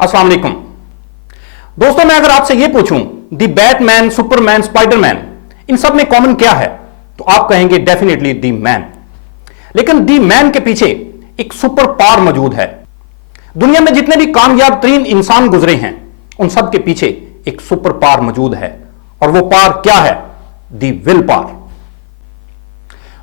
अस्सलाम वालेकुम दोस्तों, मैं अगर आपसे यह पूछूं दी बैटमैन, सुपरमैन, स्पाइडरमैन, इन सब में कॉमन क्या है, तो आप कहेंगे डेफिनेटली दी मैन। लेकिन दी मैन के पीछे एक सुपर पावर मौजूद है। दुनिया में जितने भी कामयाब तरीन इंसान गुजरे हैं, उन सब के पीछे एक सुपर पावर मौजूद है। और वो पावर क्या है? दी विल पावर।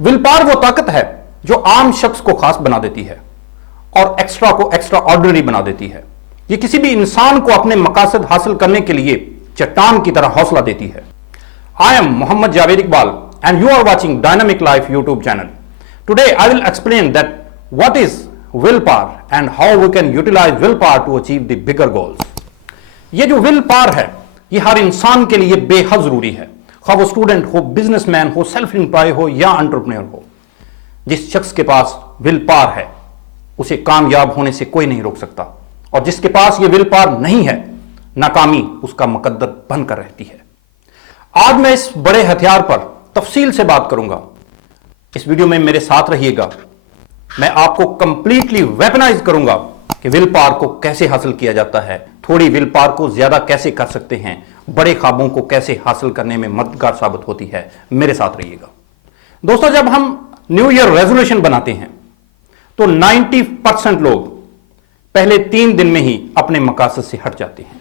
विल पावर वो ताकत है जो आम शख्स को खास बना देती है और एक्स्ट्रा को एक्स्ट्रा ऑर्डिनरी बना देती है। ये किसी भी इंसान को अपने मकासद हासिल करने के लिए चट्टान की तरह हौसला देती है। I am Mohammad Javed Iqbal and you are watching Dynamic Life YouTube channel. Today I will explain that what is willpower and how we can utilize willpower to achieve the bigger goals. ये जो विल पावर है, ये हर इंसान के लिए बेहद जरूरी है, खां वो स्टूडेंट हो, बिजनेसमैन हो, सेल्फ एम्प्लॉय हो या एंटरप्रेन्योर हो। जिस शख्स के पास विल पावर है, उसे कामयाब होने से कोई नहीं रोक सकता, और जिसके पास ये विल पावर नहीं है, नाकामी उसका मुकद्दर बनकर रहती है। आज मैं इस बड़े हथियार पर तफसील से बात करूंगा। इस वीडियो में मेरे साथ रहिएगा। मैं आपको कंप्लीटली वेपनाइज करूंगा कि विल पावर को कैसे हासिल किया जाता है, थोड़ी विल पावर को ज्यादा कैसे कर सकते हैं, बड़े ख्वाबों को कैसे हासिल करने में मददगार साबित होती है। मेरे साथ रहिएगा दोस्तों। जब हम न्यू ईयर रेजोल्यूशन बनाते हैं तो 90% लोग पहले 3 दिन में ही अपने मकासद से हट जाते हैं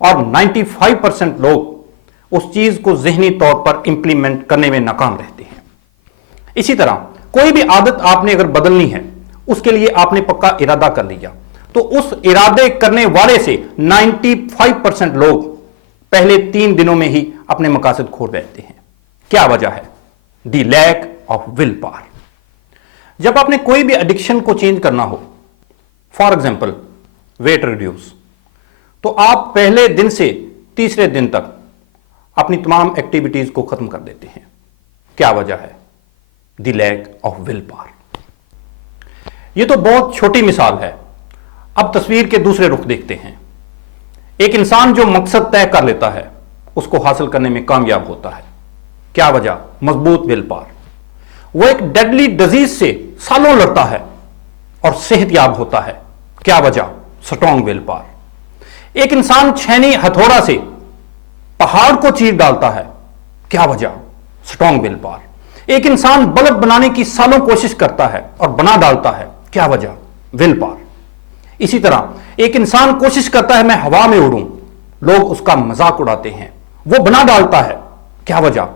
और 95% लोग उस चीज को ज़हनी तौर पर इंप्लीमेंट करने में नाकाम रहते हैं। इसी तरह कोई भी आदत आपने अगर बदलनी है, उसके लिए आपने पक्का इरादा कर लिया, तो उस इरादे करने वाले से 95% लोग पहले 3 दिनों में ही अपने मकासद खो बैठते हैं। क्या वजह है? The lack of will power. जब आपने कोई भी एडिक्शन को चेंज करना हो, फॉर एग्जाम्पल वेट रिड्यूस, तो आप पहले दिन से तीसरे दिन तक अपनी तमाम एक्टिविटीज को खत्म कर देते हैं। क्या वजह है? The lack of will power. यह तो बहुत छोटी मिसाल है। अब तस्वीर के दूसरे रुख देखते हैं। एक इंसान जो मकसद तय कर लेता है, उसको हासिल करने में कामयाब होता है। क्या वजह? मजबूत विल पावर। वो एक डेडली डिजीज से सालों लड़ता है और सेहतयाब होता है। क्या वजह? Strong will power. एक इंसान छैनी हथौड़ा से पहाड़ को चीर डालता है। क्या वजह? Strong will power. एक इंसान बल्ब बनाने की सालों कोशिश करता है और बना डालता है। क्या वजह? Will power. इसी तरह एक इंसान कोशिश करता है मैं हवा में उड़ूं, लोग उसका मजाक उड़ाते हैं, वो बना डालता है। क्या वजह?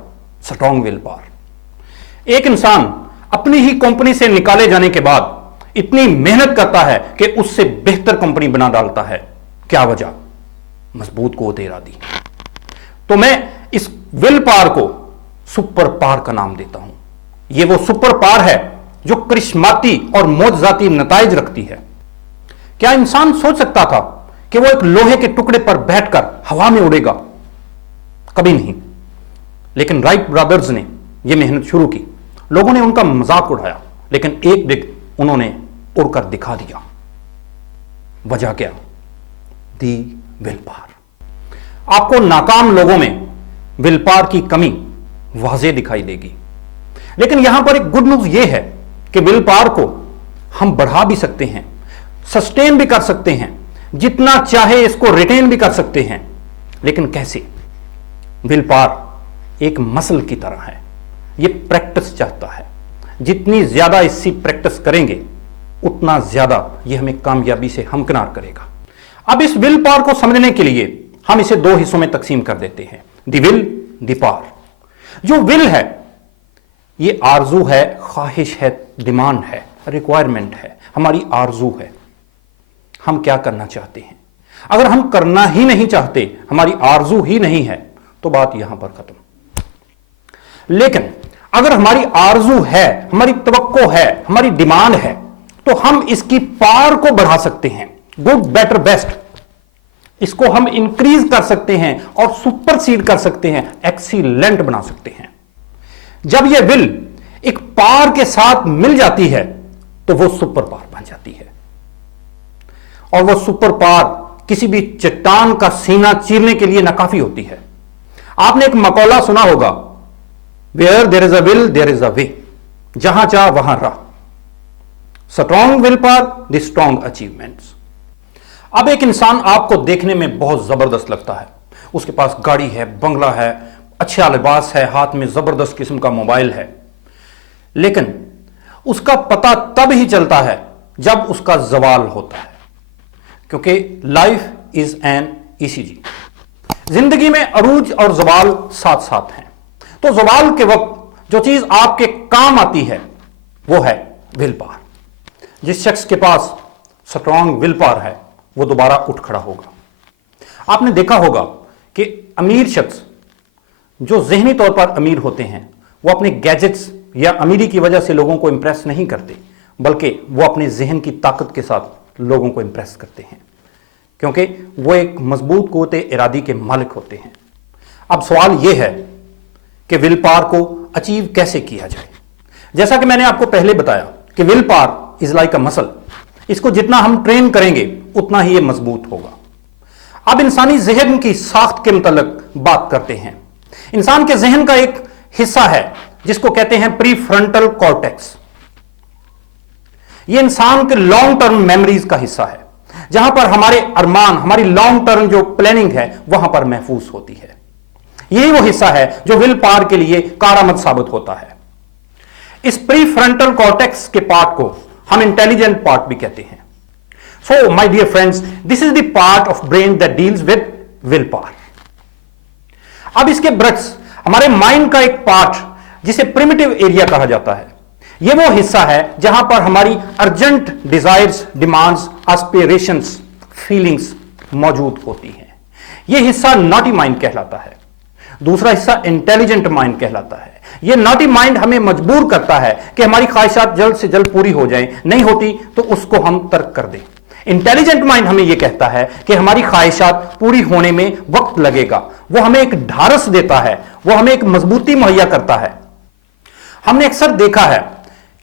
Strong will power. एक इंसान अपनी ही कंपनी से निकाले जाने के बाद इतनी मेहनत करता है कि उससे बेहतर कंपनी बना डालता है। क्या वजह? मजबूत क़ुव्वत इरादी। तो मैं इस विल पावर को सुपर पावर का नाम देता हूं। यह वो सुपर पावर है जो करिश्माती और मौजजाती नताइज रखती है। क्या इंसान सोच सकता था कि वो एक लोहे के टुकड़े पर बैठकर हवा में उड़ेगा? कभी नहीं। लेकिन राइट ब्रदर्स ने यह मेहनत शुरू की। लोगों ने उनका मजाक उड़ाया, लेकिन एक दिन उन्होंने उड़कर दिखा दिया। वजह क्या? दी विल पावर। आपको नाकाम लोगों में विल पावर की कमी वाज़ेह दिखाई देगी, लेकिन यहां पर एक गुड न्यूज यह है कि विल पावर को हम बढ़ा भी सकते हैं, सस्टेन भी कर सकते हैं, जितना चाहे इसको रिटेन भी कर सकते हैं। लेकिन कैसे? विल पावर एक मसल की तरह है, यह प्रैक्टिस चाहता है। जितनी ज्यादा इसकी प्रैक्टिस करेंगे, उतना ज्यादा यह हमें कामयाबी से हमकिनार करेगा। अब इस विल पावर को समझने के लिए हम इसे 2 हिस्सों में तकसीम कर देते हैं, द विल, द पावर। जो विल है, ये आरजू है, ख्वाहिश है, डिमांड है, रिक्वायरमेंट है, हमारी आरजू है। हम क्या करना चाहते हैं। अगर हम करना ही नहीं चाहते, हमारी आरजू ही नहीं है, तो बात यहां पर खत्म। लेकिन अगर हमारी आरजू है, हमारी तवक्को है, हमारी डिमांड है, तो हम इसकी पावर को बढ़ा सकते हैं। गुड, बेटर, बेस्ट, इसको हम इंक्रीज कर सकते हैं और सुपरसीड कर सकते हैं, एक्सीलेंट बना सकते हैं। जब यह विल एक पावर के साथ मिल जाती है, तो वो सुपर पावर बन जाती है। और वो सुपर पावर किसी भी चट्टान का सीना चीरने के लिए नाकाफी होती है। आपने एक मकौला सुना होगा, where there is a will there is a way. जहां चाह वहां राह। Strong will power, the strong achievements. अब एक इंसान आपको देखने में बहुत जबरदस्त लगता है, उसके पास गाड़ी है, बंगला है, अच्छा लिबास है, हाथ में जबरदस्त किस्म का मोबाइल है, लेकिन उसका पता तब ही चलता है जब उसका जवाल होता है, क्योंकि लाइफ इज एन ईसीजी। जिंदगी में अरूज और जवाल साथ साथ हैं। तो जवाल के वक्त जो चीज आपके काम आती है वो है विल पावर। जिस शख्स के पास स्ट्रांग विल पावर है वो दोबारा उठ खड़ा होगा। आपने देखा होगा कि अमीर शख्स जो जहनी तौर पर अमीर होते हैं वो अपने गैजेट्स या अमीरी की वजह से लोगों को इंप्रेस नहीं करते, बल्कि वो अपने जहन की ताकत के साथ लोगों को इंप्रेस करते हैं, क्योंकि वो एक मजबूत क़ुव्वत इरादी के मालिक होते हैं। अब सवाल यह है कि विल पावर को अचीव कैसे किया जाए। जैसा कि मैंने आपको पहले बताया कि will power is like a muscle, इसको जितना हम ट्रेन करेंगे उतना ही ये मजबूत होगा। अब इंसानी जहन की साख्त के मुताल्लिक बात करते हैं। इंसान के जहन का एक हिस्सा है जिसको कहते हैं प्री फ्रंटल कॉर्टेक्स। ये इंसान के लॉन्ग टर्म मेमोरीज का हिस्सा है, जहां पर हमारे अरमान, हमारी लॉन्ग टर्म जो प्लानिंग है वहां पर महफूज होती है। यही वो हिस्सा है जो विल पावर के लिए कारआमद साबित होता है। इस प्री फ्रंटल कॉर्टेक्स के पार्ट को हम इंटेलिजेंट पार्ट भी कहते हैं। So my dear friends, this is the part of brain that deals with will power. अब इसके ब्रक्स हमारे माइंड का एक पार्ट जिसे प्रिमिटिव एरिया कहा जाता है, यह वो हिस्सा है जहां पर हमारी urgent desires, demands, aspirations, feelings मौजूद होती हैं। यह हिस्सा नॉटी माइंड कहलाता है। दूसरा हिस्सा इंटेलिजेंट माइंड कहलाता है। यह नॉटी माइंड हमें मजबूर करता है कि हमारी ख्वाहिशात जल्द से जल्द पूरी हो जाएं, नहीं होती तो उसको हम तर्क कर दें। इंटेलिजेंट माइंड हमें यह कहता है कि हमारी ख्वाहिशात पूरी होने में वक्त लगेगा। वो हमें एक ढारस देता है, वो हमें एक मजबूती मुहैया करता है। हमने अक्सर देखा है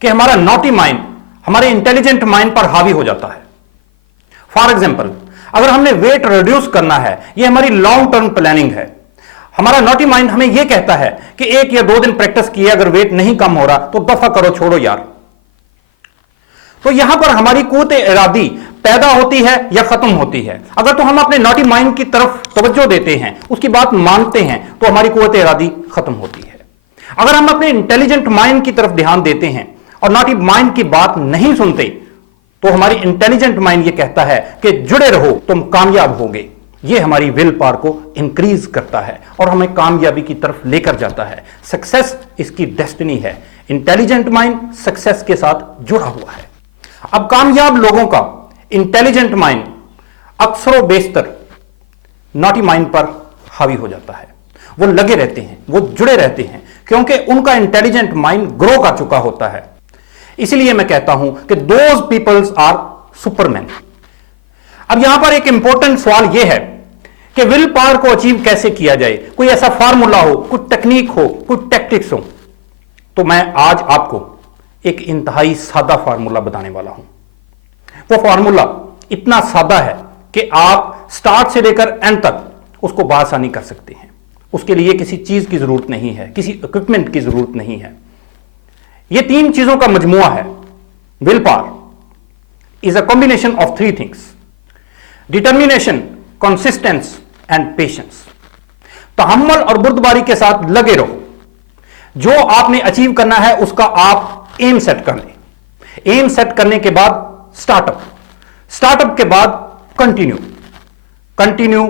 कि हमारा नॉटी माइंड हमारे इंटेलिजेंट माइंड पर हावी हो जाता है। फॉर एग्जाम्पल, अगर हमने वेट रिड्यूस करना है, यह हमारी लॉन्ग टर्म प्लानिंग है, हमारा नॉटी माइंड हमें यह कहता है कि 1 या 2 दिन प्रैक्टिस किए, अगर वेट नहीं कम हो रहा तो दफा करो, छोड़ो यार। तो यहां पर हमारी क़ुव्वत इरादी पैदा होती है या खत्म होती है। अगर तो हम अपने नॉटी माइंड की तरफ तवज्जो देते हैं, उसकी बात मानते हैं, तो हमारी क़ुव्वत इरादी खत्म होती है। अगर हम अपने इंटेलिजेंट माइंड की तरफ ध्यान देते हैं और नॉटी माइंड की बात नहीं सुनते, तो हमारी इंटेलिजेंट माइंड यह कहता है कि जुड़े रहो, तुम कामयाब होगे। यह हमारी विल पावर को इंक्रीज करता है और हमें कामयाबी की तरफ लेकर जाता है। सक्सेस इसकी डेस्टिनी है। इंटेलिजेंट माइंड सक्सेस के साथ जुड़ा हुआ है। अब कामयाब लोगों का इंटेलिजेंट माइंड अक्सर बेशतर नॉटी माइंड पर हावी हो जाता है। वो लगे रहते हैं, वो जुड़े रहते हैं, क्योंकि उनका इंटेलिजेंट माइंड ग्रो कर चुका होता है। इसलिए मैं कहता हूं कि दोज पीपल्स आर सुपरमैन। अब यहां पर एक इंपॉर्टेंट सवाल यह है कि विल पावर को अचीव कैसे किया जाए। कोई ऐसा फार्मूला हो, कुछ टेक्निक हो, कुछ टैक्टिक्स हो। तो मैं आज आपको एक इंतहाई सादा फार्मूला बताने वाला हूं। वो फार्मूला इतना सादा है कि आप स्टार्ट से लेकर एंड तक उसको बआसानी कर सकते हैं। उसके लिए किसी चीज की जरूरत नहीं है, किसी इक्विपमेंट की जरूरत नहीं है। यह 3 चीजों का मजमुआ है। Will power is a combination of 3 things: determination, consistence and patience. तहम्मुल और बुर्दबारी के साथ लगे रहो। जो आपने अचीव करना है उसका आप एम सेट कर लें। एम सेट करने के बाद स्टार्टअप, स्टार्टअप के बाद continue, continue,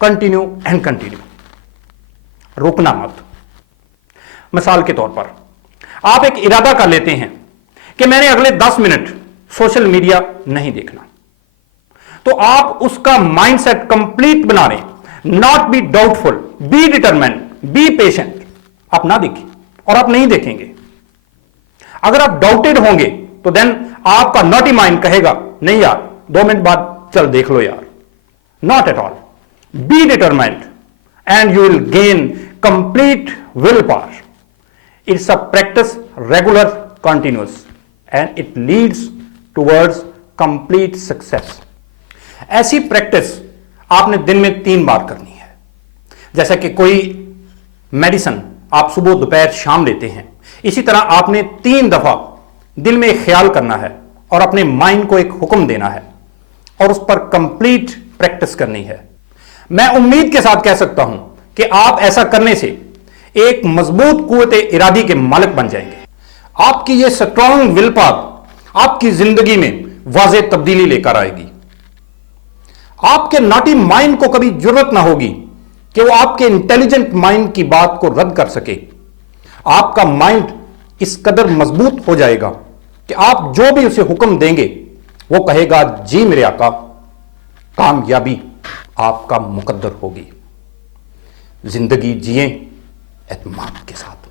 continue and continue. रुकना मत। मिसाल के तौर पर आप एक इरादा कर लेते हैं कि मैंने अगले 10 मिनट सोशल मीडिया नहीं देखना, तो आप उसका माइंडसेट कंप्लीट बना रहे हैं। Not be doubtful, be determined, be patient. आप ना देखें और आप नहीं देखेंगे। अगर आप डाउटेड होंगे तो देन आपका नॉटी माइंड कहेगा नहीं यार, 2 मिनट बाद चल देख लो यार। Not at all, be determined and you will gain complete willpower. It's a practice, regular, continuous, and it leads towards complete success. ऐसी प्रैक्टिस आपने दिन में 3 बार करनी है। जैसा कि कोई मेडिसिन आप सुबह, दोपहर, शाम लेते हैं, इसी तरह आपने 3 दफा दिल में एक ख्याल करना है और अपने माइंड को एक हुक्म देना है, اور اس پر कंप्लीट प्रैक्टिस करनी है। मैं उम्मीद के साथ कह सकता हूं कि आप ऐसा करने से एक मजबूत कुव्वत इरादी के मालिक बन जाएंगे। आपकी यह स्ट्रॉन्ग विल पावर आपकी जिंदगी में वाज़ेह तब्दीली लेकर आएगी। आपके नॉटी माइंड को कभी जरूरत ना होगी कि वो आपके इंटेलिजेंट माइंड की बात को रद्द कर सके। आपका माइंड इस कदर मजबूत हो जाएगा कि आप जो भी उसे हुक्म देंगे वो कहेगा जी मेरे आका, कामयाबी आपका मुकद्दर होगी। जिंदगी जिए एतमाद के साथ।